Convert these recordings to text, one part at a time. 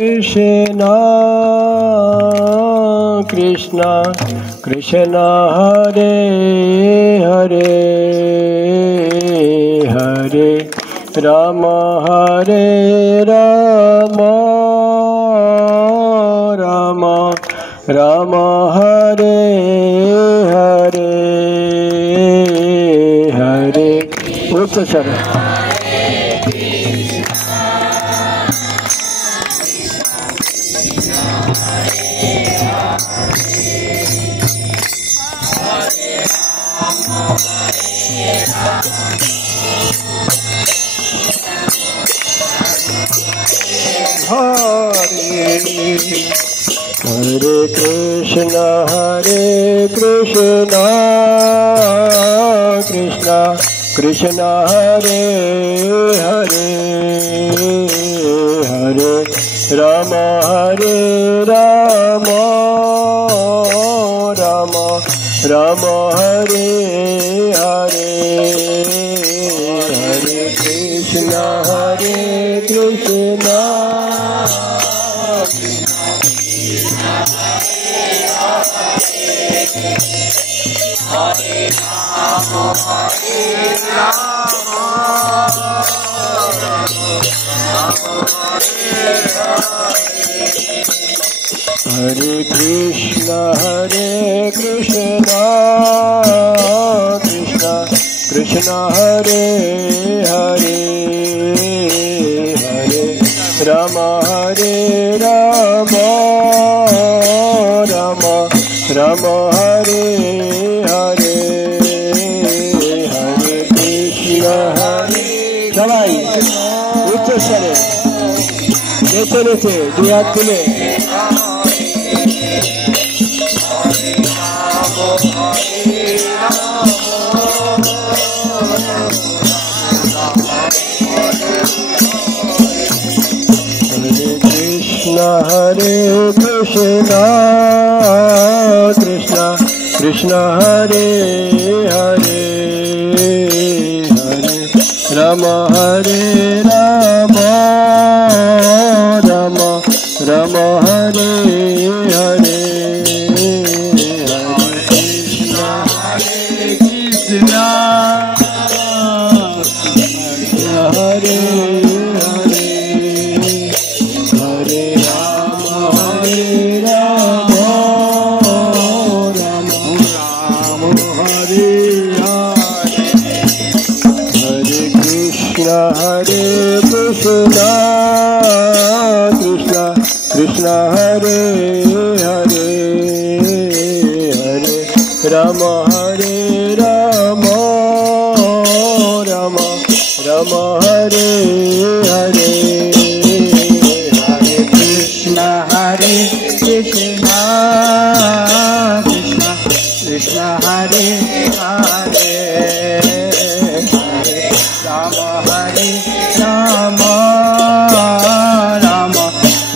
Krishna Krishna Krishna Hare Hare Hare Rama Hare Rama Rama Rama Hare Hare Hare Ucha Shara Hare Krishna Krishna Krishna Hare Hare Hare Rama Hare Rama Rama Rama Hare Hare Hare Krishna Krishna Hare Krishna Krishna Krishna Hare Hare Hare Rama Hare Rama Rama Rama Hare Hare Hare Krishna সবাই উচ্চ স্বরে নেচে নেচে দুই হাত তুলে Hare Krishna Krishna Krishna Hare Hare Hare Rama Hare Rama Rama Rama Hare Hare Hare Krishna Krishna Hare Hare Krishna Krishna Krishna Hare Hare Hare Rama Hare Rama Rama Rama Hare Hare Hare Krishna Krishna Krishna Hare Hare Rama Hare Rama Rama Rama Hare Hare Krishna Krishna Krishna Krishna Hare Hare Hare Rama Hare Rama Rama Rama Hare Hare Krishna Hare Hare Hare Rama Hare Rama Rama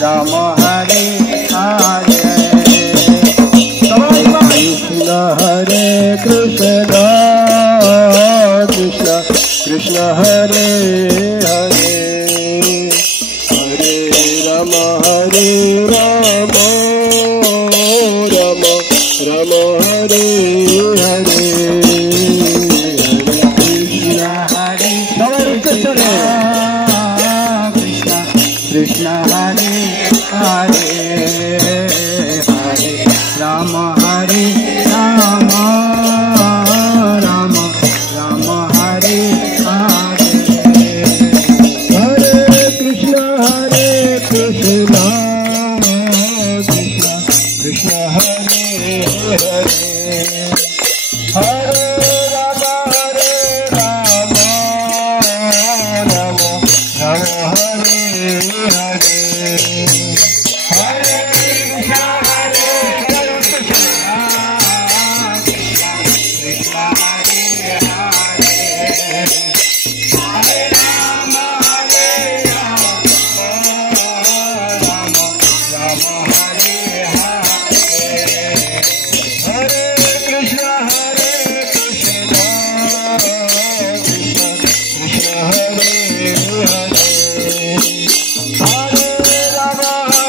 Rama Hare Hare Hare Krishna Krishna Krishna Hare Hare Hare Rama Hare Rama Rama Rama Hare Hare Hare Krishna Krishna Hare Hare Hare Rama Hare Rama Rama Rama Hare Hare Hare Krishna Krishna Krishna Hare Hare Hare Rama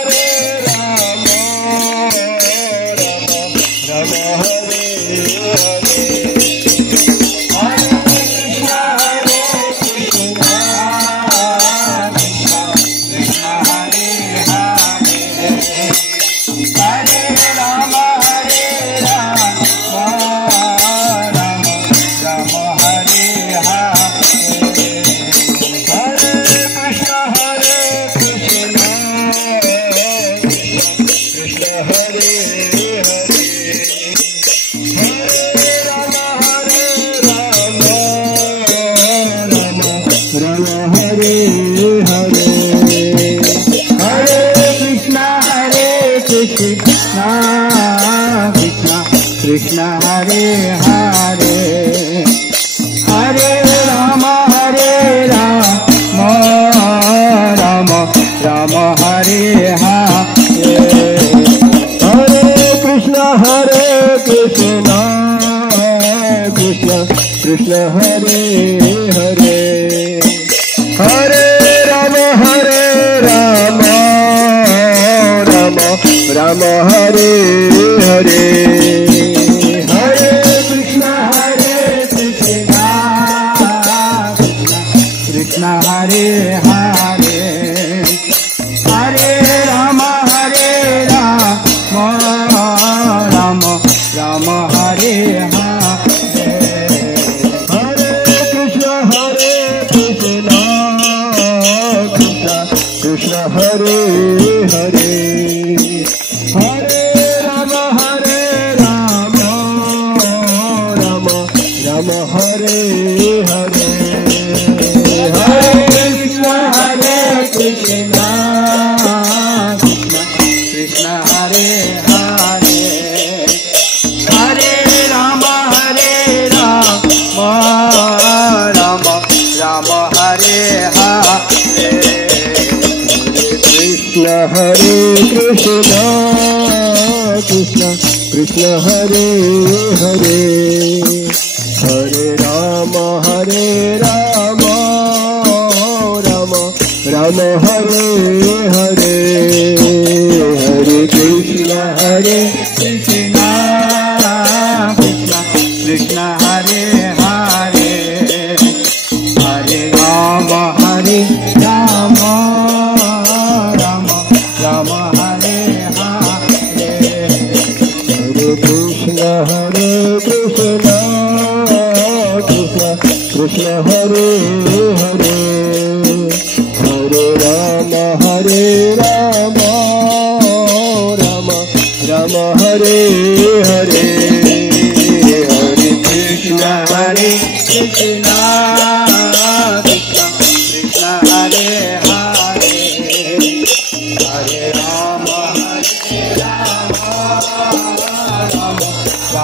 Krishna Hare Hare Hare Ram Ram Ram Hare Hare Hare Krishna Krishna Krishna Hare Hare Hare Ram Ram Hare Hare Hare Krishna Krishna Hare Hare Hare Ram Ram Hare Hare Hare Krishna Krishna Hare Hare Hare Ram Ram Hare Hare Hare Krishna Krishna Krishna Hare Hare Hare Ram Ram Hare Hare Hare Krishna Krishna Hare Hare Hare Ram Ram Hare Hare Hare Krishna Krishna Krishna Hare Hare Hare Ram Ram Hare Hare Hare Krishna Krishna Hare Hare Hare Ram Ram Hare Hare Hare Krishna Krishna Krishna Hare Hare Hare Ram Ram Hare Hare Hare Krishna Krishna Hare Hare Hare Ram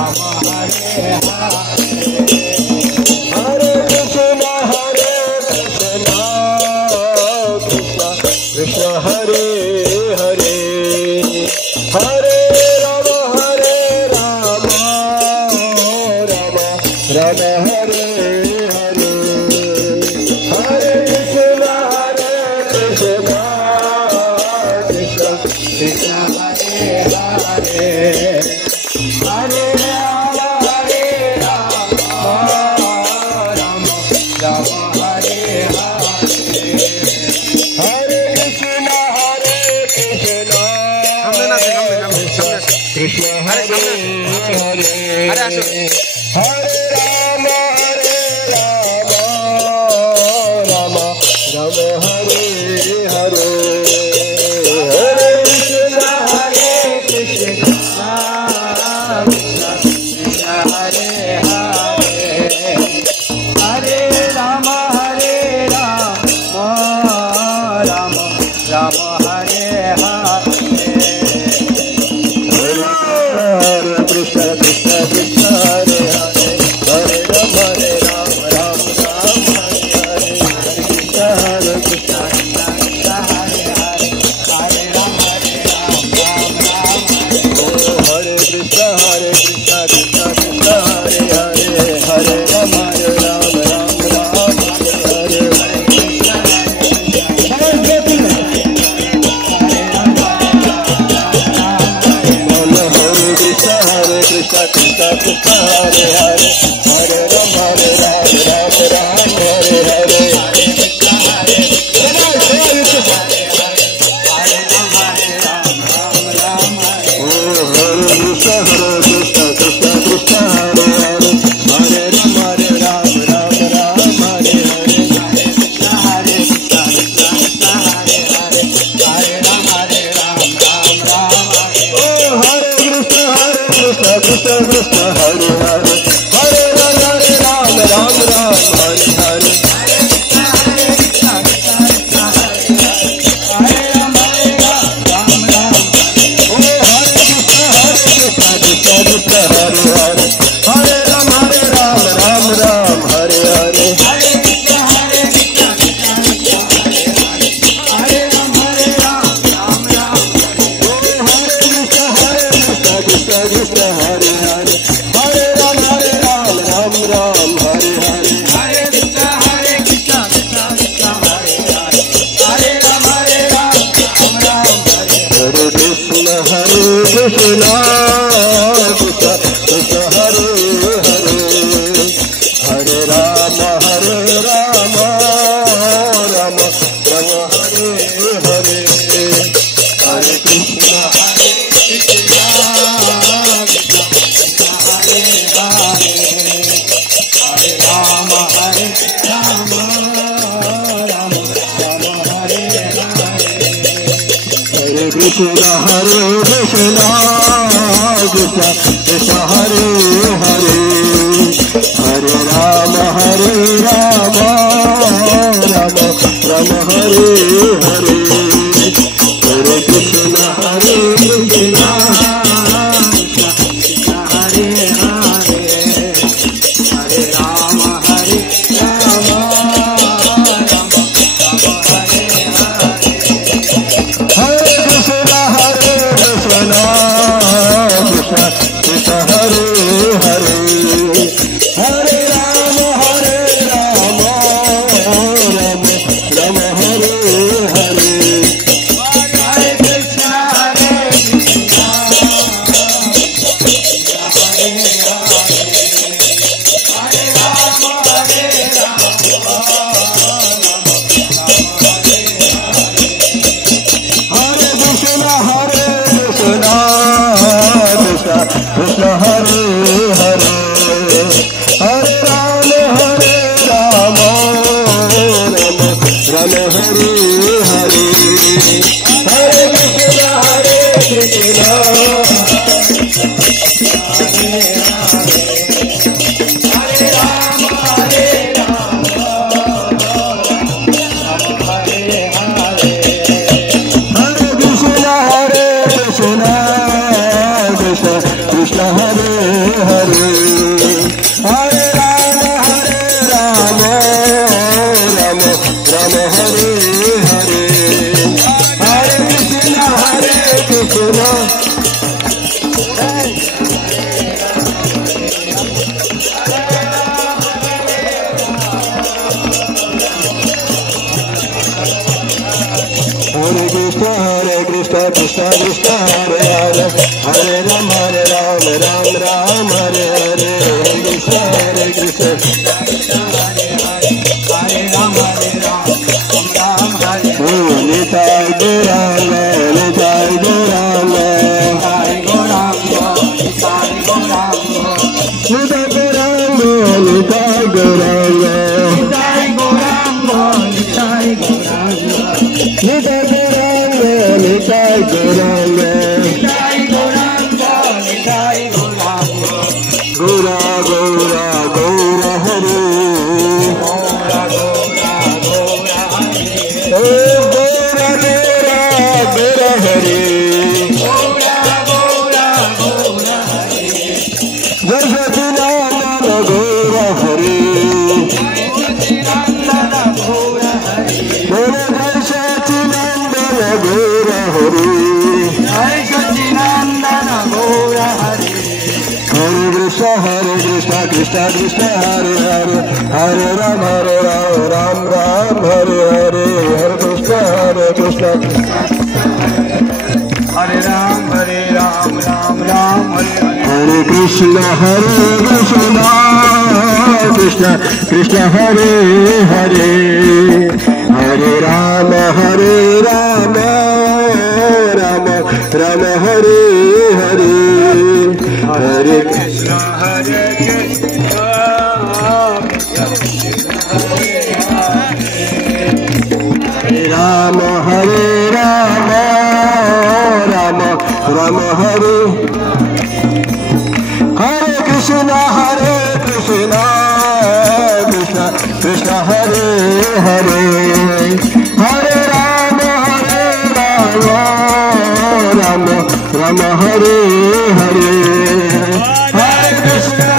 Ram Hare Hare Hare Krishna Krishna Krishna Hare Hare Hare Ram Ram Hare Hare Hare Krishna Krishna Hare Hare Hare Ram Ram Hare Hare Hare Krishna Krishna Hare Hare Hare Ram Ram Hare Hare Hare Krishna Krishna Hare Hare Hare Ram Ram Hare Hare Hare Krishna Krishna Hare Hare Hare Ram Ram हरे Krishna Krishna Krishna Hare Hare Hare Ram Hare Hare Krishna Krishna Hare Hare Hare Ram Hare Hare Krishna Krishna Krishna Hare Hare Hare Ram Hare Hare Hare Krishna Krishna Hare Hare Hare Ram Hare Hare Hare Krishna Hare Hare Hare Ram Ram Ram Hare Hare Hare Krishna Krishna Hare Hare Hare Ram Ram Ram Hare Hare Krishna Krishna Krishna Hare Hare Hare Ram Ram Ram Hare Hare Hare Krishna Krishna Hare Hare Hare Ram Ram Ram Hare Hare Hare Krishna Krishna Krishna Hare Hare Hare Ram Ram Ram Hare Hare Hare Krishna Krishna Krishna Hare Hare Hare Ram Ram Hare Krishna Hare Hare Hare Ram Ram Hare Hare Hare Krishna Krishna Hare Krishna Krishna Krishna Hare Hare Hare Ram Ram Ram Hare Hare Hare Krishna Krishna Krishna Hare Hare Hare Ram Ram Hare Hare Nitai Gauranga Nitai Gauranga Nitai Gauranga Nitai Gauranga Nitai Gauranga Nitai Gauranga Nitai Gauranga Nitai Gauranga Nitai Nitai Gauranga Nitai Gauranga Nitai Gauranga Gaura Gaura Gaura Hare Gaura Gaura Gaura Hare Gaura Gaura Gaura Hare Gaura Gaura Gaura Hare Jai Sachidananda Gaura Hare Jai Sachidananda Gaura Hare Jai Sachidananda Gaura Hare Jai Sachidananda Gaura Hare Hare Krishna Krishna Krishna Hare Hare Hare Ram Ram Hare Hare Hare Krishna Krishna Hare Ram Ram Hare Hare Hare Krishna Krishna Krishna Hare Hare Hare Ram Ram Hare Hare Hare Krishna Hare Ram Ram Hare Hare Krishna Krishna Krishna Hare Hare Hare Ram Ram Hare Hare Hare Krishna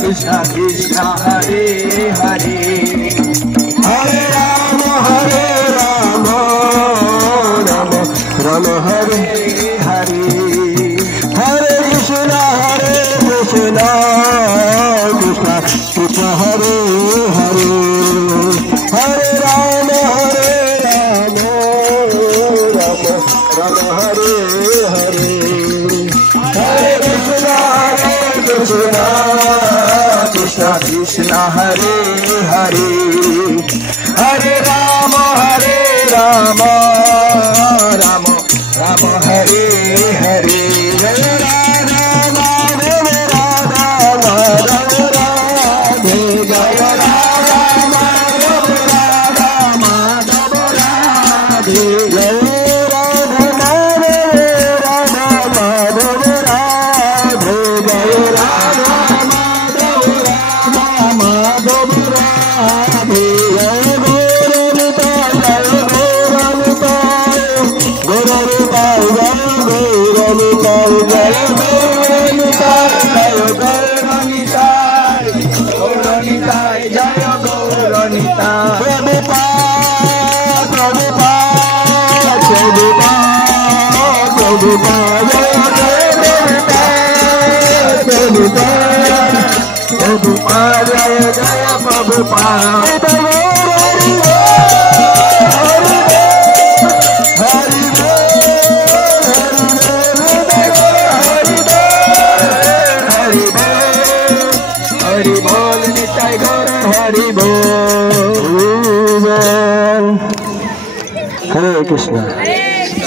Krishna Krishna Hare Hare Hare Ram Ram Hare Hare Rama Hare Hare Hare Krishna Krishna Krishna Hare Hare Hare Rama Rama Rama Hare Hare Jaya Radha Madhava Radha Madhava Radhe Jaya Radha Madhava Radha Madhava Radhe Jaya Radha Madhava Radha Madhava Radhe Jaya Hare Krishna.